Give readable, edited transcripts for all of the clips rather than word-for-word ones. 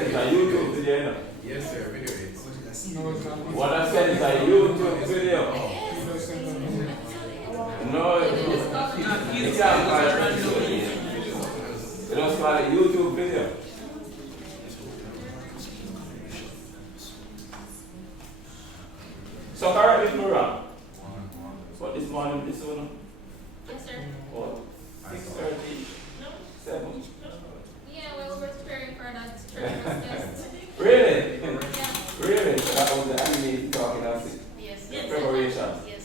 said is a YouTube video, you know? Yes, sir, video it. What I said is a YouTube video. No, you can't call it video. You don't call it YouTube video. So correct me if I'm wrong. What this morning, this one? Yes, sir. What? 6:30? No. 7? Yeah, well, we're preparing for that Christmas test. Really? Yeah. Really? So that was the anime talking about it. Yes. Preparation. Yes.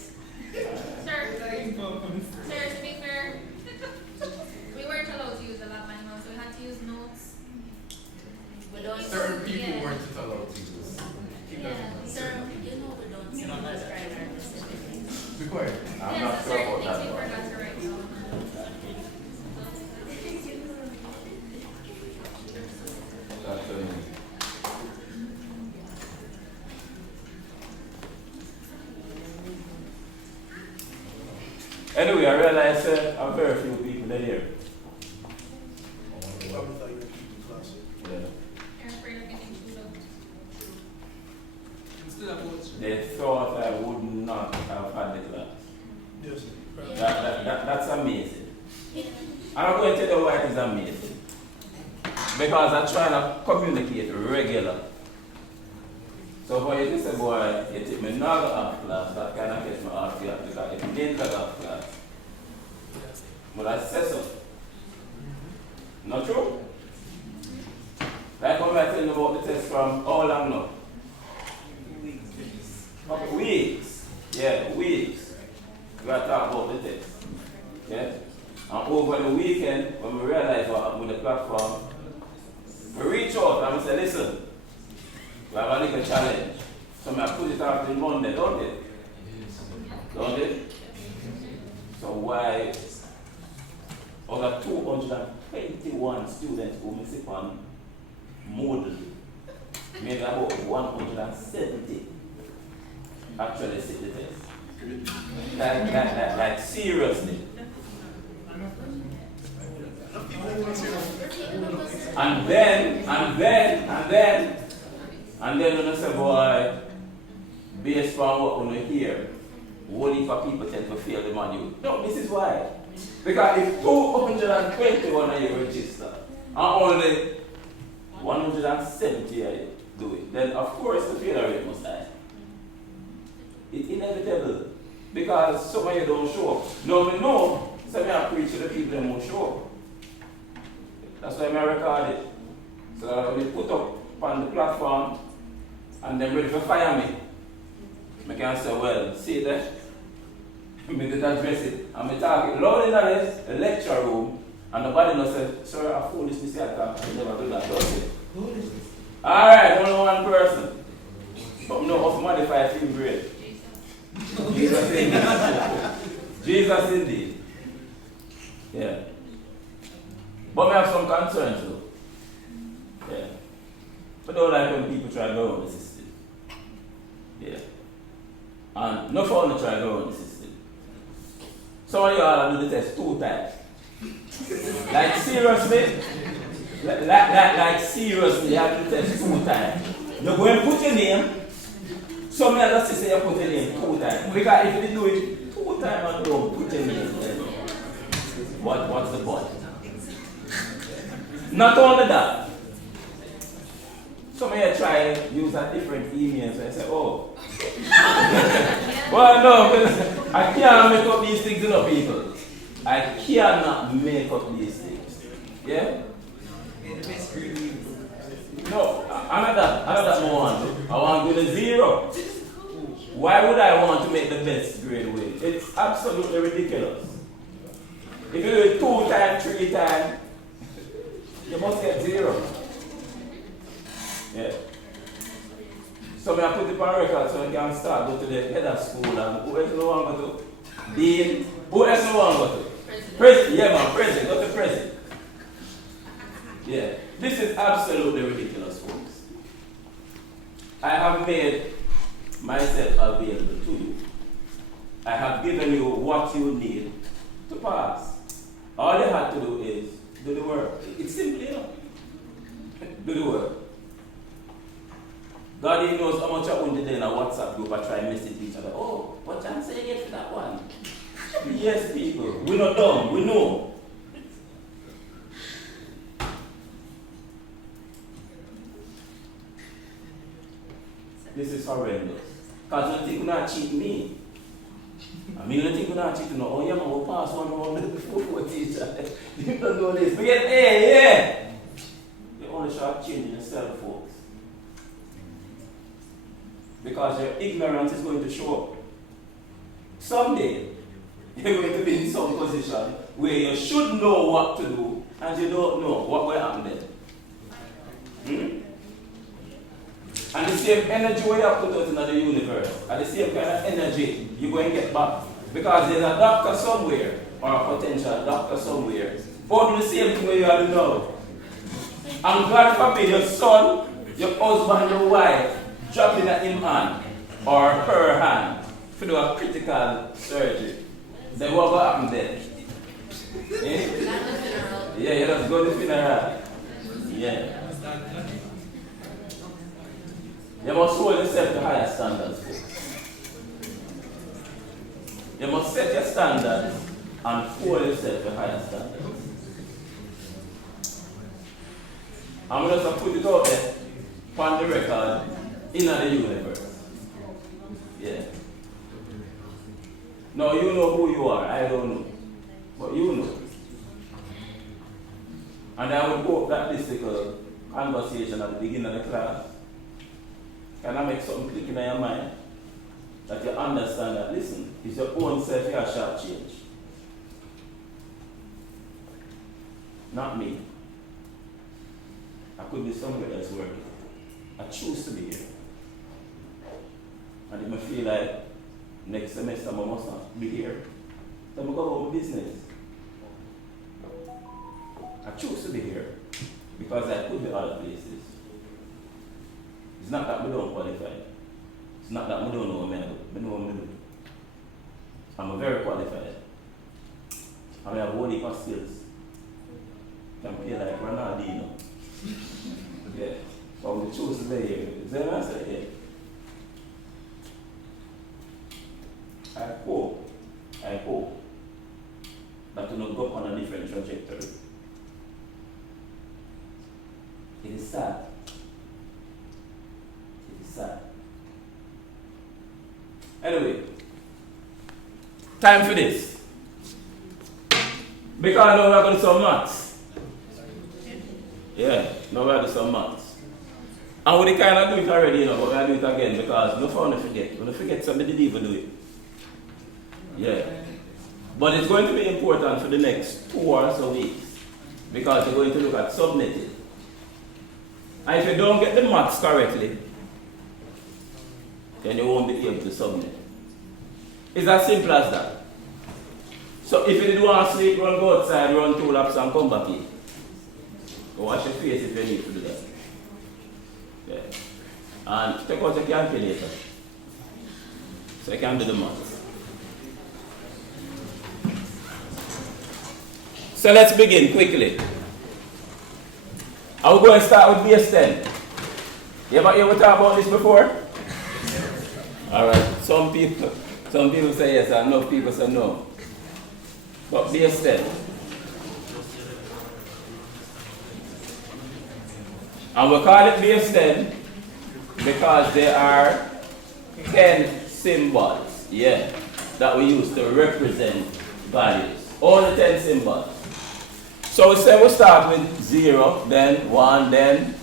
Sir, to be fair, we weren't allowed to use a lab manual, so we had to use notes. We don't. Certain people weren't allowed to use. Sir, you know we don't subscribe our specifics. Be quiet. I'm Yes, not sure certain about things that we one. forgot to write down. That's Anyway, I realized a very few people are here. Yeah. You're afraid of getting too low. They thought I would not have had the class. That's amazing. And I'm going to tell you why it is amazing. Because I'm trying to communicate regular. So for you to say, boy, you take me not off class, that kind of gets me off class because if you didn't get off class, but I said so. Not true? Like when I tell you about the test from how long now? Okay, weeks. Yeah, weeks. We got to talk about the test. Yeah? And over the weekend, when we realized what happened with the platform, we reach out and we say, listen, we have a little challenge. So I put it out in Monday, don't they? Don't they? So why over 221 students who miss it on Moodle, maybe about 170 actually sit the test. Like seriously. And then when I say, boy, based on what we hear, what if people tend to fail the module? No, this is why. Because if 221 of you register, and only 170 of you do it, then of course the failure rate must die. It's inevitable. Because some of you don't show up. Now we know, some of you preach to the people that won't show up. That's why I record it. So that when you put up on the platform and they're ready to fire me, I can say, well, see that? I did address it. And I talk loud in the lecture room, and nobody knows, sir, I foolishness I talk. I never do that, don't you? Alright, only one person. But we know how to modify a few grade. Jesus indeed. Jesus indeed. Yeah. But we have some concerns though. Yeah. But don't like when people try to go on the system. Yeah. And no fun to try to go on the system. Some of you all do the test 2 times. Like seriously? Like seriously, you have to test 2 times. You go and put your name. Some of you say you put your name 2 times. Because if you do it 2 times and don't put your name, then what's the point? Not only that, some of you try to use a different email, so I say, oh. Well, no, because I can't make up these things, you know, people. I cannot make up these things. Yeah? No, another one. I want to go to 0. Why would I want to make the best grade win? It's absolutely ridiculous. If you do it 2 times, 3 times, you must get 0. Yeah. So I put it on record so I can start go to the head of school and who else no one go to? Dean. Who else no one go to? President. Yeah man, president. Go to president. Yeah. This is absolutely ridiculous, folks. I have made myself available to you. I have given you what you need to pass. All you have to do is do the work. It's simple enough. Do the work. God even knows how much I want to do in a WhatsApp group. I try and message each other. Oh, what chance you get for that one? Yes, people. We're not dumb. We know. This is horrendous. Because you think you're not cheating me. I mean, you think you're not cheating. Oh, yeah, man, we'll pass one more before teacher. You don't know this. We get A, yeah. You only start changing yourself, folks. Because your ignorance is going to show up. Someday, you're going to be in some position where you should know what to do and you don't know what will happen then. And the same energy we have put out in the universe, and the same kind of energy you're going to get back. Because there's a doctor somewhere, or a potential doctor somewhere, but the same thing where you are now. And God forbid your son, your husband, your wife, dropping at him hand or her hand to do a critical surgery. Then what will happen then? Yeah, you have to go to the funeral. Yeah. You must hold yourself to higher standards. You must set your standards and hold yourself to higher standards. I'm going to put it out there on the record in the universe. Yeah. Now you know who you are, I don't know. But you know. And I would hope that this little conversation at the beginning of the class can I make something click in your mind? That you understand that, listen, it's your own self you shall change. Not me. I could be somewhere else working. I choose to be here. And if I feel like next semester I must not be here, then I go about my business. I choose to be here because I could be other places. It's not that we don't qualify. It's not that we don't know what I do. I know what I do. I'm very qualified. I have one heap of skills. I can play like Ronaldinho. Yeah. But we choose to be here. Is that what I say? Yeah. I hope that we don't go on a different trajectory. It is sad. Sad. Anyway, time for this. Because now we're going to do some maths. Yeah, now we're going to do some maths. And we kind of do it already, you know, but we're going to do it again because no fun to forget. When you forget somebody didn't even do it. Yeah. But it's going to be important for the next 2 or so weeks because we're going to look at subnetting. And if you don't get the maths correctly, then you won't be able to submit. It's as simple as that. So if you didn't want to sleep, go outside, run 2 laps and come back in. Go wash your face if you need to do that. Yeah. And take out your calculator. So you can do the math. So let's begin quickly. I will go and start with base 10. You ever hear me talk about this before? Alright, some people say yes and enough people say no. But base 10. And we call it base 10 because there are 10 symbols, yeah, that we use to represent values. All the 10 symbols. So we say we start with 0, then 1, then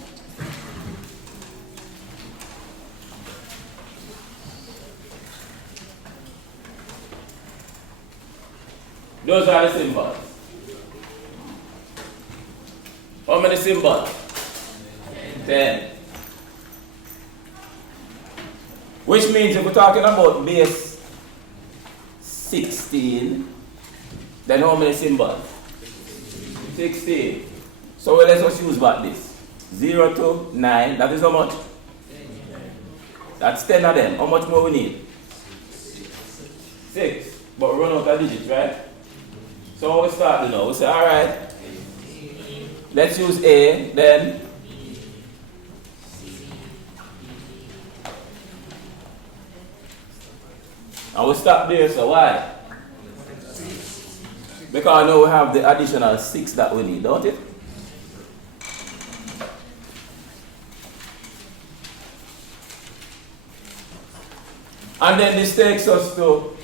those are the symbols. How many symbols? 10. Which means if we're talking about base 16, then how many symbols? 16. So let's just use back this. 0 to 9, that is how much? That's 10 of them. How much more we need? 6. But we run out of digits, right? So we start now. We say, alright, let's use A, then And we stop there, so why? Because now we have the additional 6 that we need, don't it? And then this takes us to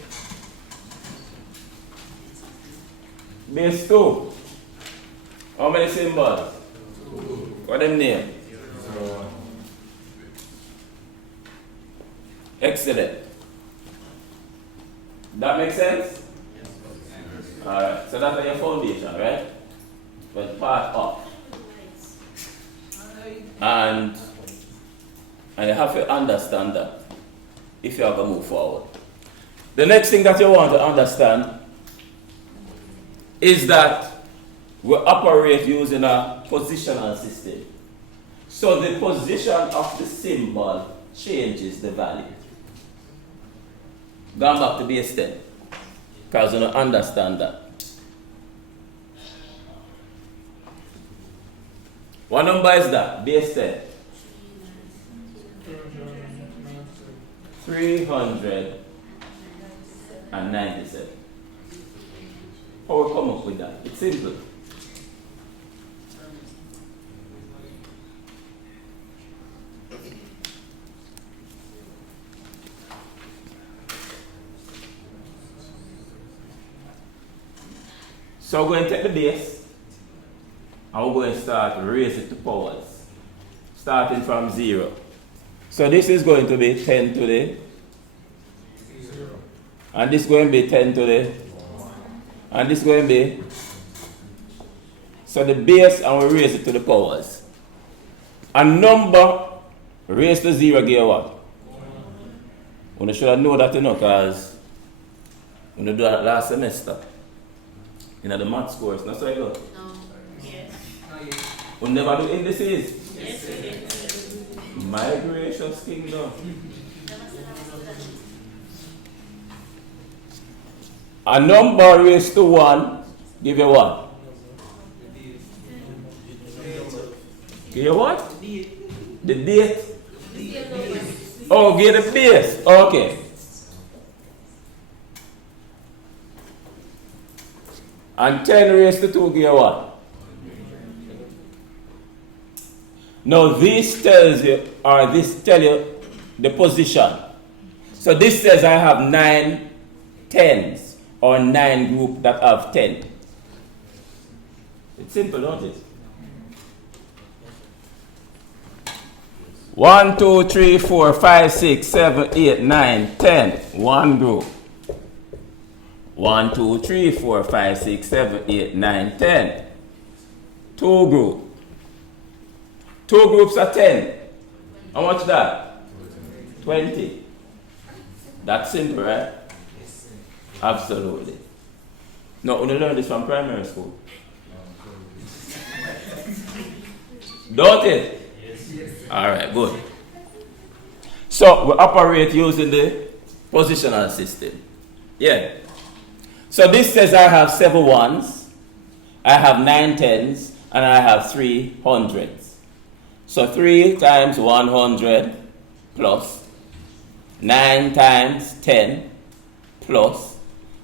base 2. How many symbols? What them name? Excellent. That makes sense? Alright, so that's your foundation, right? But part up. And you have to understand that if you are going to move forward. The next thing that you want to understand is that we operate using a positional system. So the position of the symbol changes the value. Going back to base 10, because you don't understand that. What number is that? Base 10. 397. How we come up with that? It's simple. So we're going to take the base and we're going to start to raise it to powers, starting from 0. So this is going to be 10 to the 0. And this is going to be 10 to the 1. And this is going to be, so the base and we raise it to the powers. A number raised to 0 give what? 1. You should have known that, you know, because we did that last semester. In the math course, that's how you go? No. Yes. We never do indices. Yes, we did. My gracious kingdom. A number raised to 1, give you what? Give you what? The date? Oh, give the base. Okay. And 10 raised to 2 give you what? Now this tells you, or this tells you the position. So this says I have 9 tens, or 9 groups that have 10. It's simple, don't it? 1, 2, 3, 4, 5, 6, 7, 8, 9, 10. 1 group. 1, 2, 3, 4, 5, 6, 7, 8, 9, 10. 2 groups. 2 groups are 10. How much that? 20. That's simple, right? Absolutely. No, we learn this from primary school. Don't it? Alright, good. So we operate using the positional system. Yeah. So this says I have 7 ones, I have 9 tens, and I have 3 hundreds. So 3 times 100 plus 9 times 10 plus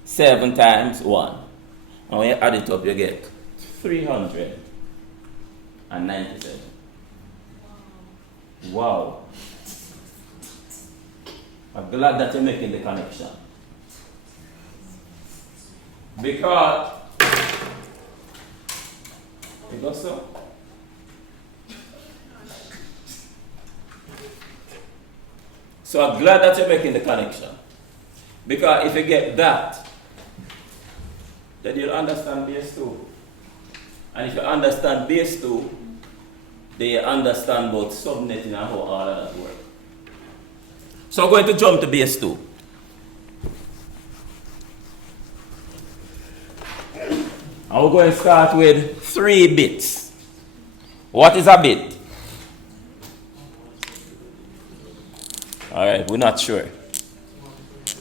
7 times 1. And when you add it up, you get 397. Wow. I'm glad that you're making the connection. Because, you got so? So I'm glad that you're making the connection. Because if you get that, then you'll understand base 2. And if you understand base 2, then you understand both subnetting and how all of that works. So I'm going to jump to base 2. And we're going to start with 3 bits. What is a bit? Alright, we're not sure.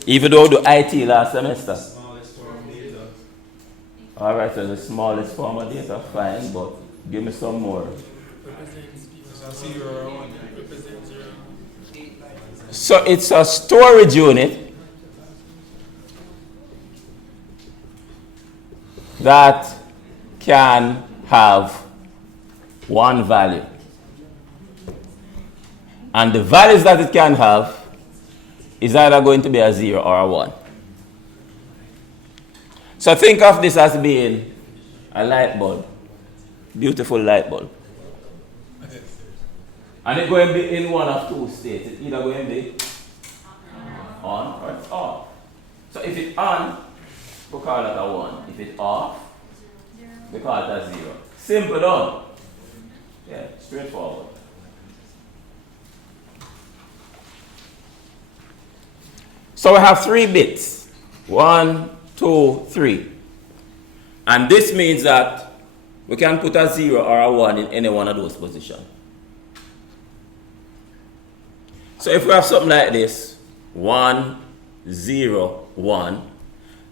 Even though we do IT last semester. Alright, so the smallest form of data, fine, but give me some more. So it's a storage unit that can have one value. And the values that it can have is either going to be a 0 or a 1. So think of this as being a light bulb. Beautiful light bulb. And it's going to be in one of two states. It's either going to be on or it's off. So if it's on, we call it a 1. If it's off, we call it a 0. Simple done. Yeah, straightforward. So we have 3 bits. 1, 2, 3. And this means that we can put a 0 or a 1 in any one of those positions. So if we have something like this, 1, 0, 1,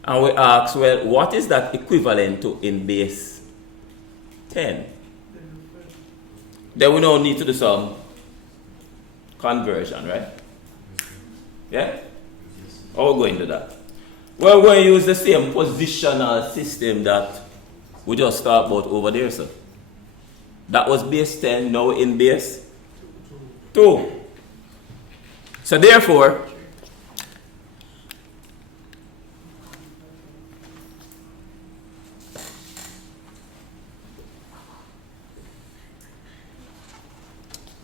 and we ask, well, what is that equivalent to in base 10? Then we now need to do some conversion, right? Yeah? How are we going to do that? Well, we're going to use the same positional system that we just talked about over there, sir. That was base 10, now in base 2. So therefore,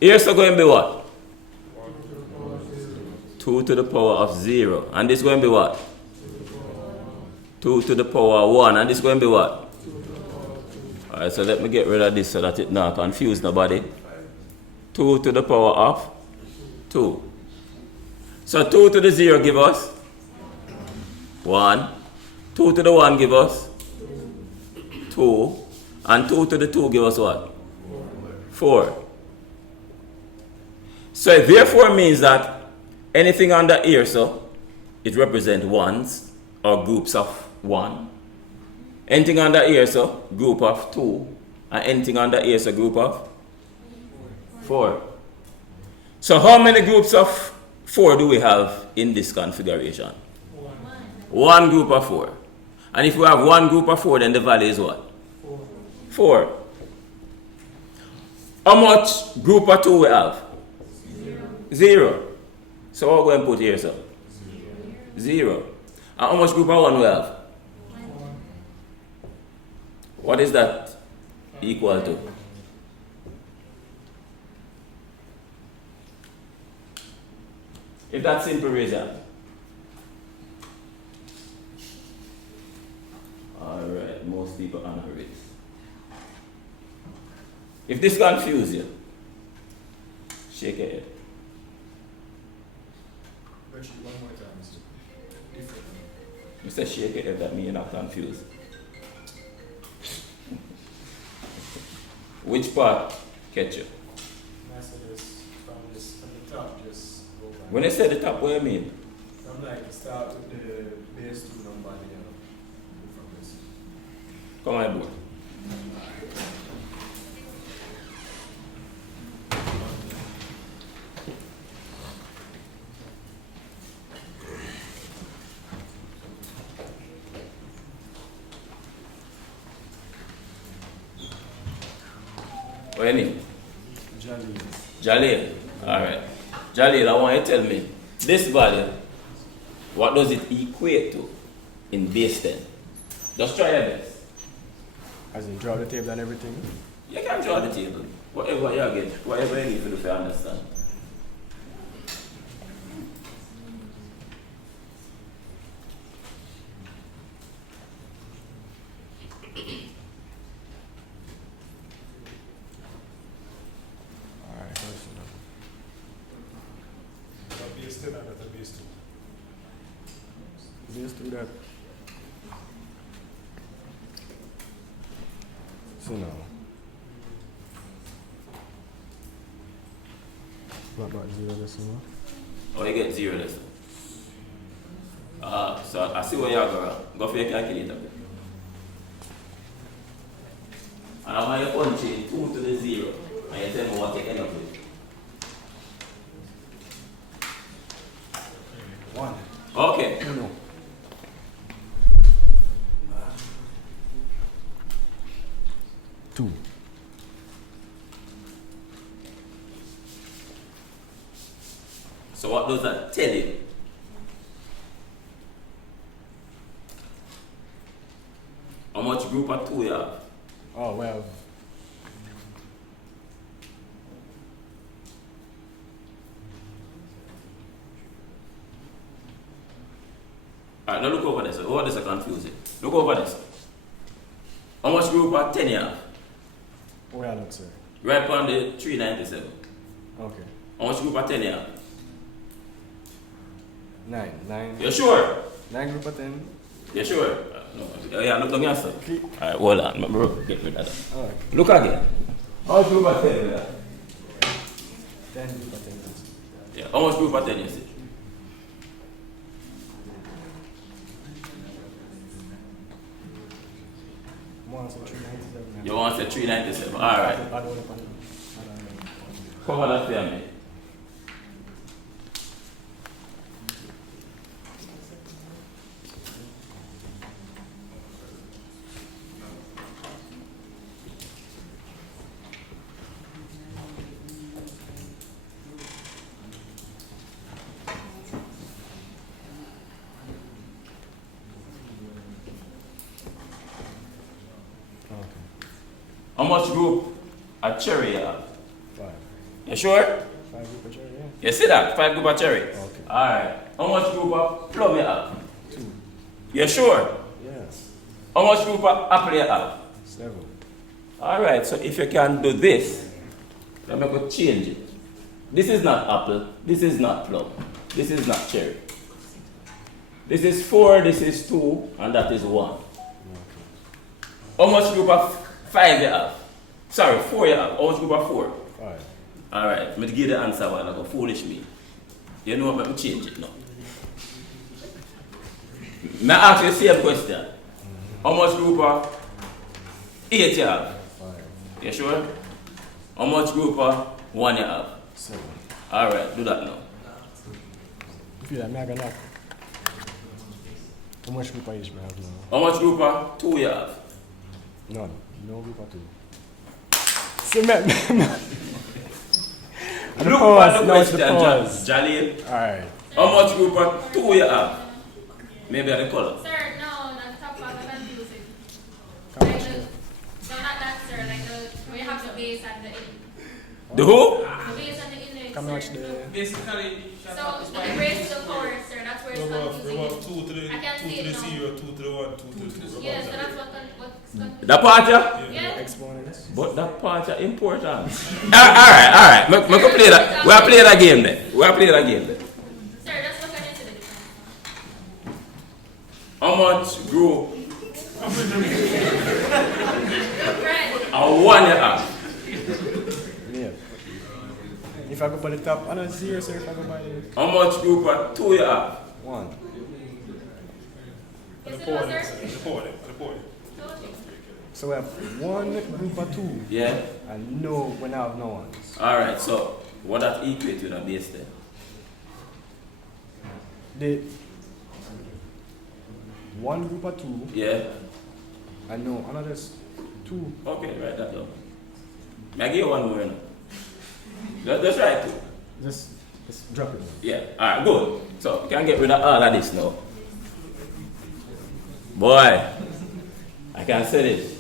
here's going to be what? 2 to the power of 0. And this is going to be what? 2 to the power of 1. And this is going to be what? Alright, so let me get rid of this so that it not confuse nobody. 2 to the power of 2. So 2 to the 0 give us 1. 2 to the 1 give us 2. And 2 to the 2 give us what? 4. So it therefore means that anything under here, so it represents ones or groups of 1. Anything under here, so group of 2. And anything under here, so group of 4. So how many groups of 4 do we have in this configuration? 1 group of 4. And if we have 1 group of 4, then the value is what? 4. How much group of 2 we have? 0. So what are we going to put here, sir? 0. And how much group of 1 we have? 1. What is that equal to? If that's simple, raise your hand. Alright, most people honor it. If this confuses you, shake your head. Actually, one more time, Mr. Different. Mr. Shake your head, that means you're not confused. Which part catch you? From the top, just go back. When I say the top, what do you mean? From like start with the base 2 number and then go from this. Come on, board. What your name? Jaleel. Jaleel. Alright. Jaleel, I want you to tell me, this value, what does it equate to in base 10? Just try your best. As in draw the table and everything? You can draw the table. Whatever you get, whatever you need to do to understand. Alright, first enough. The base 10 and the base 2. Base 2 that. So now. What about 0 this one? Oh, you get 0 this one. So I see where you're going. Go for your calculator. And I want you to punch in 2 to the 0. And you tell me what you end up with. 1. Okay. No. 2. So what does that tell you? How much group of 2 you have? Oh, well. Alright, now look over this. Oh, this is confusing. Look over this. How much group of 10 you have? Where look, sir? Right on the 397. Okay. How much group of 10 you have? 9. You sure? 9 group of 10. You sure? No. Yeah, look down here, sir. Alright, hold on. Bro, get rid of that. Alright. Look again. How much group of 10 you have? 10 group of 10. Yeah, how much group of 10 you see? You want to say 397? Alright. Cover that for me. How much group a cherry you have? 5. You sure? 5 group of cherry, yeah. You see that? 5 group of cherry? Okay. Alright. How much group of plum you have? 2. You sure? Yes. How much group of apple you have? 7. Alright, so if you can do this, then I could change it. This is not apple, this is not plum, this is not cherry. This is 4, this is 2, and that is 1. Okay. How much group of 5 you have? Sorry, 4 you have. How much group of 4? 5. Alright, I'm going to give the answer while I go foolish me. You know what, let me change it now. May I ask you the same question? How much group of 8 you have? 5. You sure? How much group of 1 you have? 7. Alright, do that now. If you like, I'm gonna knock. How much group of each I have now? How much group of 2 you have? None. No group of 2. So, man. Look at the question, Jaleel. Alright. How much group of 2 you have? Maybe at the color. Sir, no, not top part of confusing. Come Like on. no, not that, sir. Like we have the base and the in. The who? The base and the index. Come sir. watch the. Basically, So the raise to the power, sir. That's where it's confusing. we want 2 to the I can't see it now. 0, 2 to the 1, 2 to the 2. Yeah, so that's what's confusing. That part, yeah? Yeah. Exponents. But that part is important. Alright. We can play that. We'll play that game then. We'll play that game then. Sir, just look at it. How much group Right. of 1 you have? Yeah. If I go by the top, I know 0, sir. If I go by the How much group of 2 you have? 1. Is it no, sir? Report it. Told you. So we have 1 group of 2. Yeah? And no, when I have no ones. Alright, so what that equate to the base then? The 1 group of 2. Yeah? And no, another 2. Okay, write that down. May I give you one more now? Just write 2. Just drop it. Yeah, alright, good. So, you can get rid of all of this now. Boy, I can say this.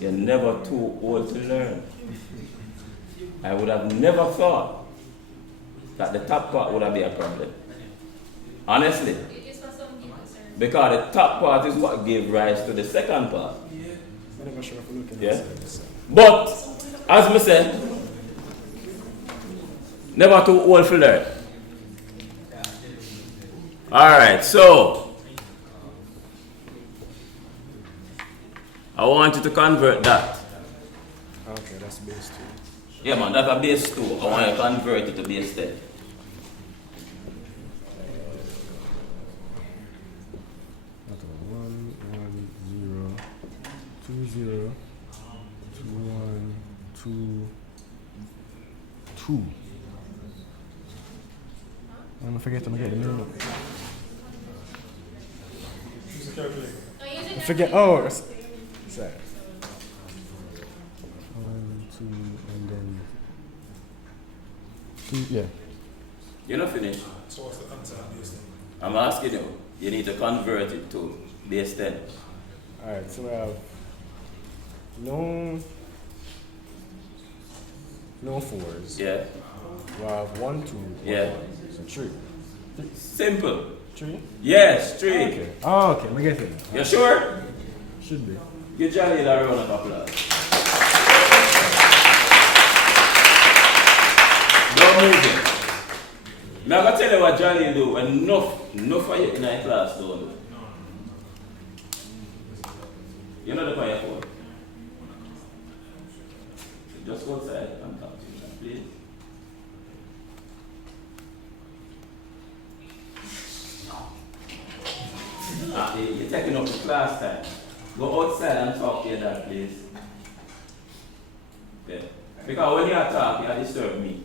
You're never too old to learn. I would have never thought that the top part would have been a problem. Honestly. It is for some people, sir. Because the top part is what gave rise to the second part. I'm never sure if we look at Yeah. this. But, as I said, never too old to learn. Alright, so I want you to convert that. Okay, that's base 2. Yeah man, that's a base 2. I want you to convert it to base 10. That's 1, 1, 0, 2, 0, 2, 1, 2, 2. I'm gonna forget to get the minute. Use the calculator. No, use it I forget. Oh, sorry. Yeah. You're not finished. So what's the answer on this thing? I'm asking you. You need to convert it to base 10. Alright, so we have no fours. Yeah. We have 1, 2, 1, Yeah. 1. So 3. Simple. 3? Yes, 3. Okay. Oh, okay. We get it. You sure? Should be. Give Johnny that round of applause. Don't move it. Now I'm going to tell you what Johnny do when enough of you in our class don't do. You know the point you're for. Just go outside and talk to me, please. You're taking up the class time. Go outside and talk to your dad, please. Okay. Because when you are talking, you disturb me.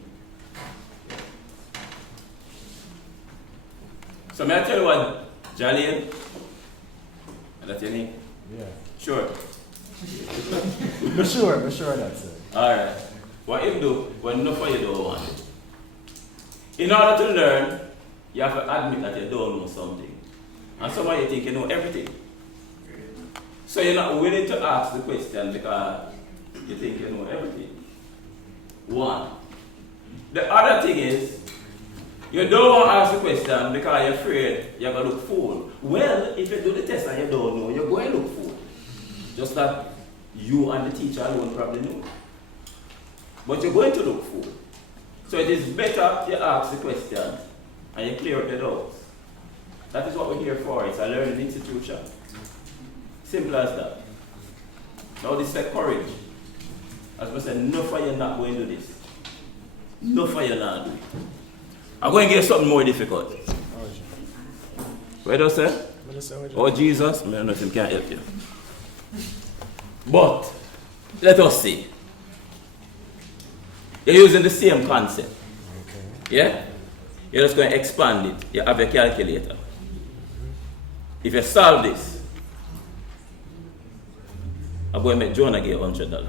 So may I tell you what, Jaleel? That's your name? Yeah. Sure. But sure that's it. Alright. What you do when enough of you don't want it? In order to learn, you have to admit that you don't know something. And some of you think you know everything. So you're not willing to ask the question because you think you know everything. One. The other thing is, you don't want to ask the question because you're afraid you're going to look fool. Well, if you do the test and you don't know, you're going to look fool. Just that you and the teacher alone probably know. But you're going to look fool. So it is better you ask the question and you clear up the doubts. That is what we're here for. It's a learning institution. Simple as that. Now this is courage. As I said, enough of you not going to do this. Enough of you not do it. I'm going to get something more difficult. What does it say? Oh Jesus, I don't know if him can help you. But let us see. You're using the same concept. Okay. Yeah? You're just going to expand it. You have a calculator. If you solve this, I'm going to make Jonah get $100.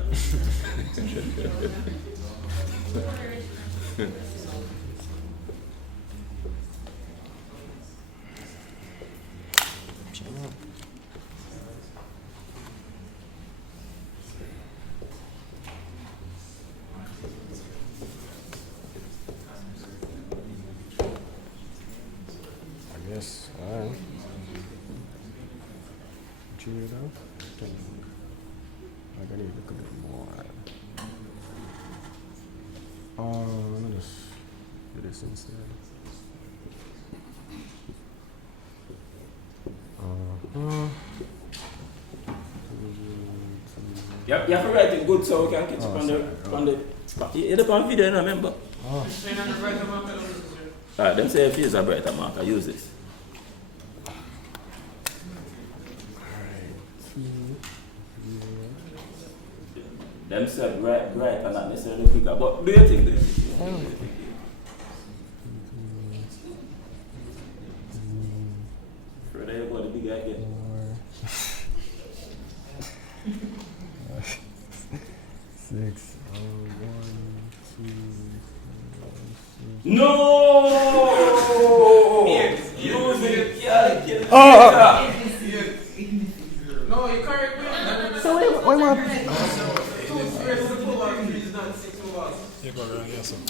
Yes. Alright. Cheer it out. I gotta look a bit more. Let me just do this instead. You have to write it good so we can catch up on the you don't on video, remember? Alright, them say if you use a brighter marker, use this. Them said bright and not necessarily quicker, but do you think this? Further you go, the bigger I get. 6. 1, 2, 3, 4, 6. No! Using the calculator. No, you can't. So wait, what?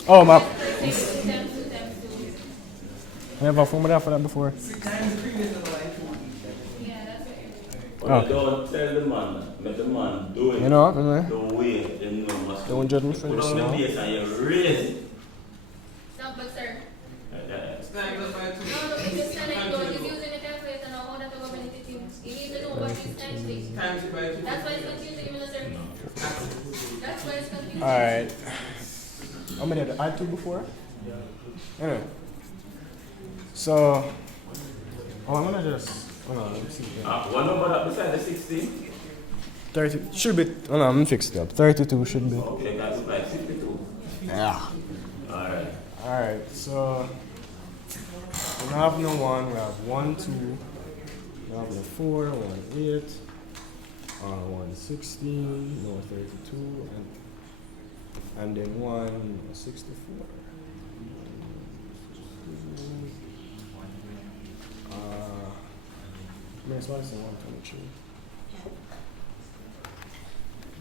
Oh, my. I have a formula for that before. But don't tell the man, let the man do it. You know, the way they know must don't judge me for put this on the now. base and you raise it. Stop, but sir. Stand up by two. No, look, if you stand and go, he's using the calculator now, how that to go benefit you? You need to know what is times this. Times it by two. That's why it's confusing, you know, sir. That's why it's confusing. Alright. How many did I add 2 before? Anyway. So, I'm gonna just. Hold on, let me see. One number that beside the 16? 30. Should be. Hold on, I'm gonna fix it up. 32 should be. Okay, that's like 62. Yeah. Alright. Alright, so. We have no 1, we have 1, 2. We have no 4, 1, 8. 1, 16. No 32. And then 1, 64. Next one is 123.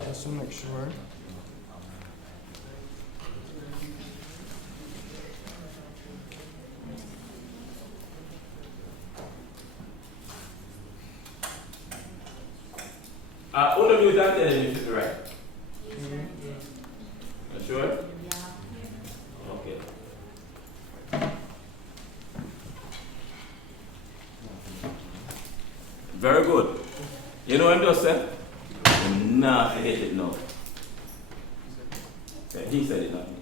Just to make sure. All of you that telling me should be right. You sure? Okay. Very good. You know what I'm just saying? Nah, forget it now. He said it, not me.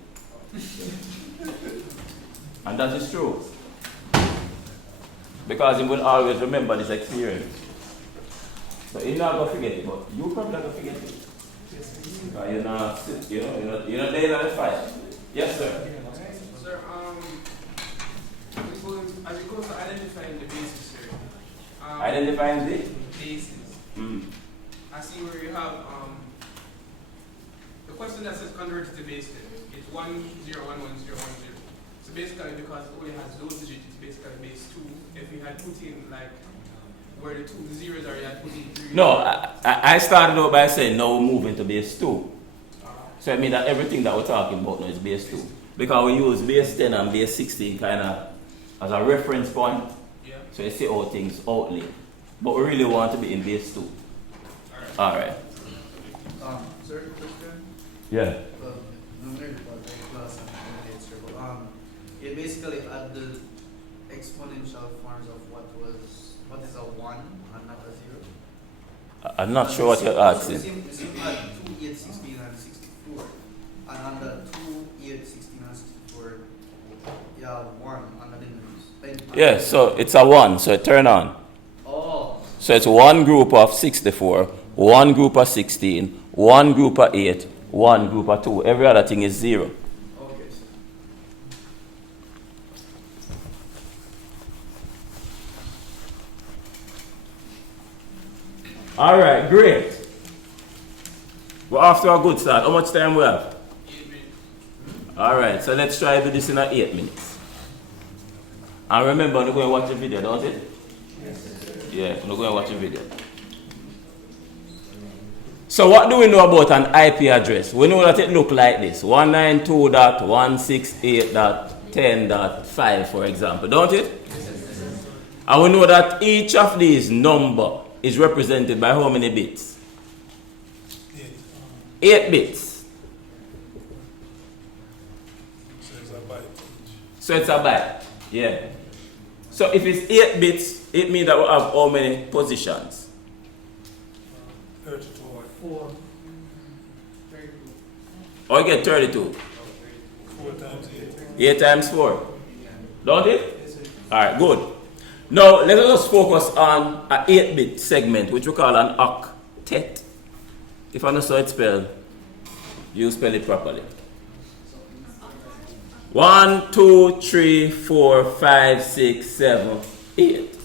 And that is true. Because he will always remember this experience. So he's not going to forget it, but you probably not going to forget it. Because you're not laying on the fire. Yes, sir. Sir, as it goes to identifying the basis, sir. Identifying the basis. I see where you have the question that says convert to base 10. It's 10111010. So basically, because it only has those digits, it's basically base 2. If we had put in like where the zeros are, you had put in 3. No, I started out by saying now we're moving to base 2. So I mean that everything that we're talking about now is base 2. Because we use base 10 and base 16 kind of as a reference point. Yeah. So you see how things outlay. But we really want to be in base 2. Alright. Sir, question? Yeah. It basically add the exponential forms of what is a 1 and not a 0. I'm not sure what you're asking. You seem add 2, 8, 16 and 64. And under 2, 8, 16 and 64, you have 1 under the numbers. Yeah, so it's a 1, so turn on. Oh. So it's one group of 64, one group of 16, one group of 8, one group of 2. Every other thing is 0. Okay, sir. Alright, great. We're off to a good start. How much time we have? 8 minutes. Alright, so let's try to do this in 8 minutes. And remember, we're going to watch the video, don't it? Yeah, we're going to watch the video. So what do we know about an IP address? We know that it looks like this. 192.168.10.5, for example, don't it? And we know that each of these number is represented by how many bits? 8 bits. So it's a byte. Yeah. So if it's 8 bits, it means that we have how many positions? 32. 4. Or you get 32. 4 times 8. 8 times 4. Don't it? Alright, good. Now let us just focus on an 8-bit segment, which we call an octet. If I know how it's spelled, you spell it properly. 1, 2, 3, 4, 5, 6, 7, 8.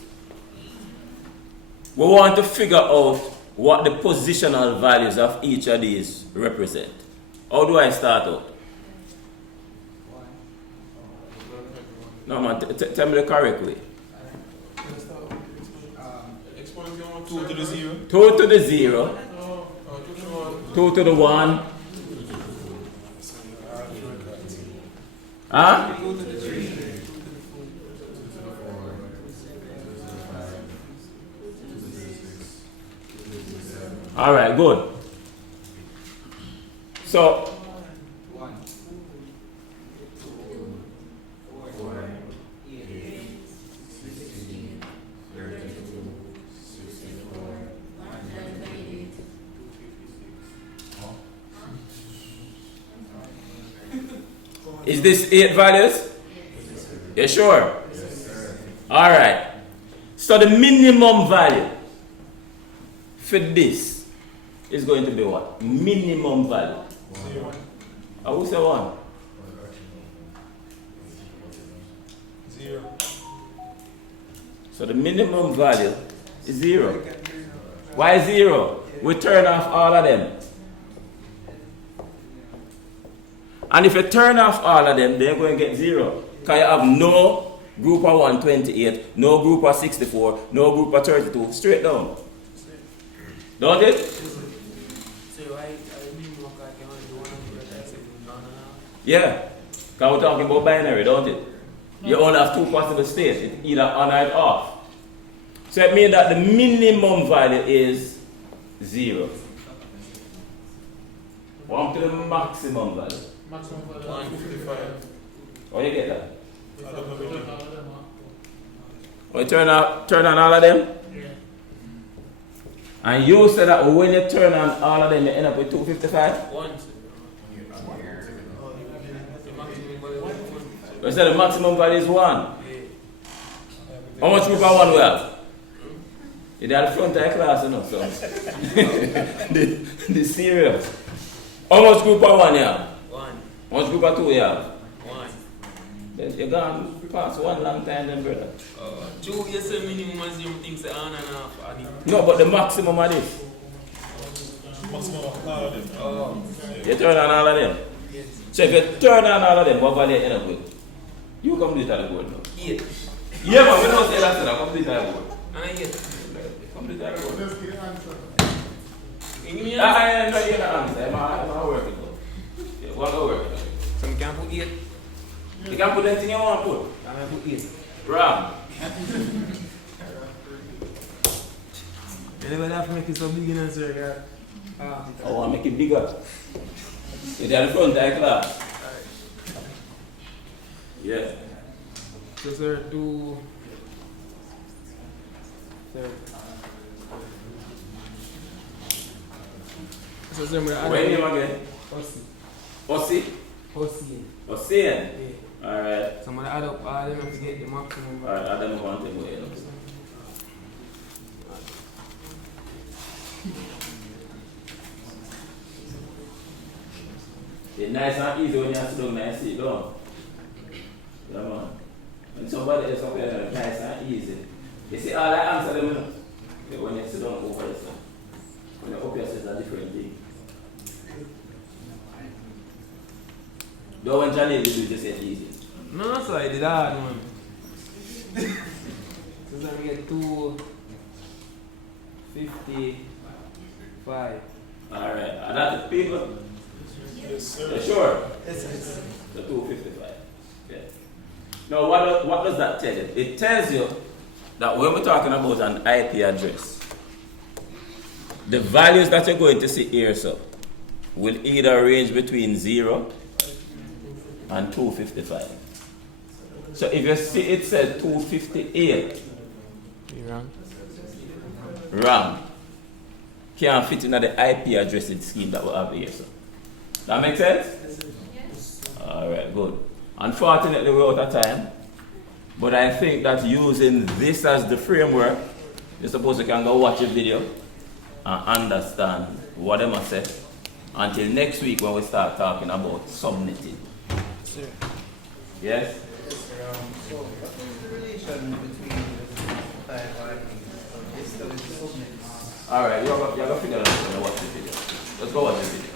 We want to figure out what the positional values of each of these represent. How do I start out? No man, tell me the correct way. 2 to the 0. 2 to the 0. 2 to the 1. Huh? All right, good. So, 1, 2, 4, 8, 16, 32, 64, 138. is this 8 values? You sure? All right. So the minimum value for this is going to be what? Minimum value. 0. I will say 1. 0. So the minimum value is 0. Why 0? We turn off all of them. And if you turn off all of them, they're going to get 0. Because you have no group of 128, no group of 64, no group of 32, straight down. Don't it? So I mean, more like I only do one of the that's it. Yeah. Because we're talking about binary, don't it? You only have two possible states, it's either on or off. So it means that the minimum value is 0. One to the maximum value. Maximum for 155. Oh, you get that? I don't know what it Oh, you turn on all of them? Yeah. And you said that when you turn on all of them, you end up with 255? Once. You said the maximum value is 1. How much group of 1 we have? You're at the front of the class, you know, so. the serious. How much group of 1 you have? 1. How much group of 2 you have? 1. Then you're gone past 1 long time then, brother. 2, you say minimum as you think say on and off. No, but the maximum of this. Maximum of all of them. You turn on all of them. Yes. So if you turn on all of them, what value you end up with? You come to it at the board now. 8. Yeah, but we don't say that, so come to it at the board. And I get. Come to it at the board. Give me an answer. I know you're not answer. I'm working though. Yeah, what go work? So you can put 8. You can put anything you want to put. I can put 8. Ram. You never have to make it so big in answer, I want to make it bigger. It's at the front of the class. Yeah. So sir, do. Sir. So sir, What's your name again? Ossie. Ossie? Ossie. Ossian? Yeah. Alright. So I'm gonna add up all them to get the maximum. Alright, I don't want to go in. It's nice and easy when you sit down and sit down. Yeah, man. When somebody else up here, it's nice and easy. You see, all I answer them, you know? Yeah, when you sit down over yourself. When you're up here, it's a different thing. Though when Johnny did it, just say easy. No, so I did hard, man. So then we get 255. Alright, and that's the people. Yes, sir. You sure? Yes, yes. The 255. Yeah. Now, what does that tell you? It tells you that when we're talking about an IP address, the values that you're going to see here, so, will either range between 0 and 255. So if you see it says 258, wrong. Can't fit in the IP addressing scheme that we have here. So. That make sense? Yes. Alright, good. Unfortunately, we're out of time. But I think that using this as the framework, you're supposed to can go watch a video and understand what they must say until next week when we start talking about subnetting. Sure. Yes? So, what is the relation between the 5 IPs? Basically, the subnets. Alright, you're going to figure out when you watch the video. Let's go watch the video.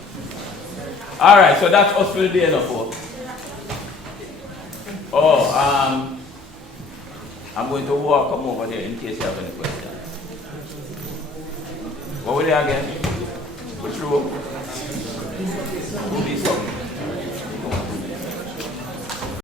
Alright, so that's us for the day now, folks. Oh, I'm going to come over here in case you have any questions. What were they again? Which room? Ruby something.